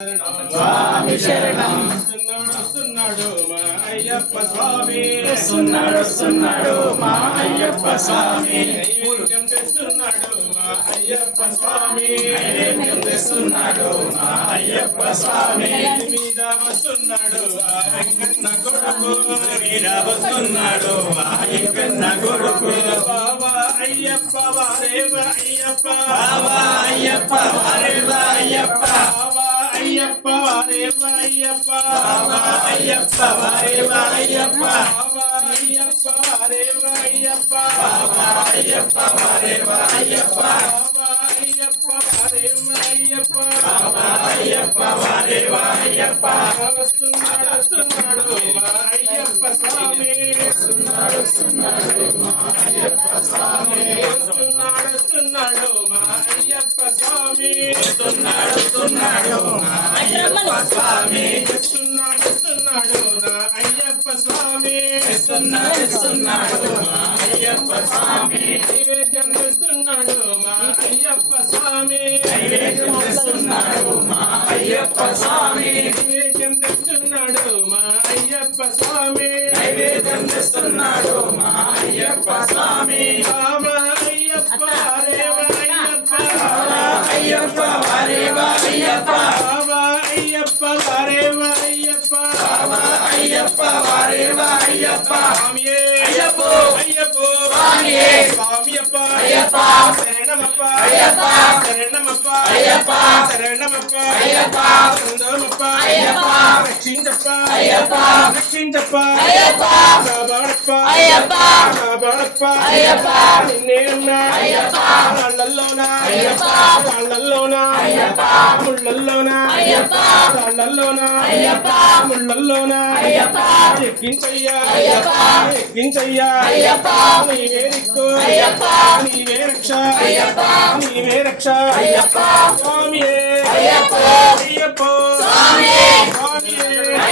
స్వామి శరణం. వస్తున్నాడు మా అయ్యప్ప స్వామి, వస్తున్నాడు మా అయ్యప్ప స్వామి, నైవేద్యం తెస్తున్నాడు మా అయ్యప్ప స్వామి, నైవేద్యం తెస్తున్నాడు మా అయ్యప్ప స్వామి, మీద వస్తున్నాడు ఆ వెంకన్న కొడుకు, మీద వస్తున్నాడు మా వెంకన్న కొడుకు. బాబా అయ్యప్ప వారేవ అయ్యప్ప, బాబా అయ్యప్ప వారేవ అయ్యప్ప, బాబా అయ్యప్ప వారేవ అయ్యప్ప, బాబా అయ్యప్ప వారేవ అయ్యప్ప, బాబా అయ్యప్ప వారేవ అయ్యప్ప, బాబా అయ్యప్ప వారేవ అయ్యప్ప, బాబా అయ్యప్ప వారేవ అయ్యప్ప, బాబా అయ్యప్ప వారేవ అయ్యప్ప. వస్తున్నాడు మా అయ్యప్ప స్వామి, వస్తున్నాడు మా అయ్యప్ప స్వామి, వస్తున్నాడు మా అయ్యప్ప స్వామి, వస్తున్నాడు మా అయ్యప్ప స్వామి, వస్తున్నాడు నా అయ్యప్ప స్వామి, వస్తున్నాడు మా అయ్యప్ప స్వామి, నైవేద్యం తెస్తున్నాడు మా అయ్యప్ప స్వామి, నైవేద్యం తెస్తున్నాడు మా అయ్యప్ప స్వామి, నైవేద్యం తెస్తున్నాడు మా అయ్యప్ప స్వామి, నైవేద్యం తెస్తున్నాడు మా అయ్యప్ప స్వామి. బాబా అయ్యప్ప వారేవ అయ్యప్ప, అయ్యప్ప వారేవ అయ్యప్ప, బాబా అయ్యప్ప వారేవ అయ్యప్ప, బాబా అయ్యప్ప వారేవ అయ్యప్ప. స్వామియే అయ్యప్పో, అయ్యప్పో స్వామియే, స్వామియప్ప అయ్యప్ప, శరణమప్ప అయ్యప్ప, శరణమప్ప అయ్యప్ప, శరణమప్ప అయ్యప్ప, సందమప్ప అయ్యప్ప, రక్షించప్ప అయ్యప్ప, రక్షించప్ప అయ్యప్ప, కాపాడప్ప అయ్యప్ప, కాపాడప్ప అయ్యప్ప, నిన్నే ఉన్నా అయ్యప్ప, రాళ్ళల్లోనా అయ్యప్ప, రాళ్ళల్లోనా అయ్యప్ప, ముళ్ళల్లోనా అయ్యప్ప, రాళ్ళల్లోనా అయ్యప్ప, ముళ్ళల్లోనా అయ్యప్ప, ఎక్కించయ్యా అయ్యప్ప, ఎక్కించయ్యా అయ్యప్ప, నీవే దిక్కు అయ్యప్ప, నీవే రక్ష అయ్యప్ప, నీవే రక్ష అయ్యప్ప, స్వామియే అయ్యప్ప, అయ్యప్ప స్వామియే, స్వామియే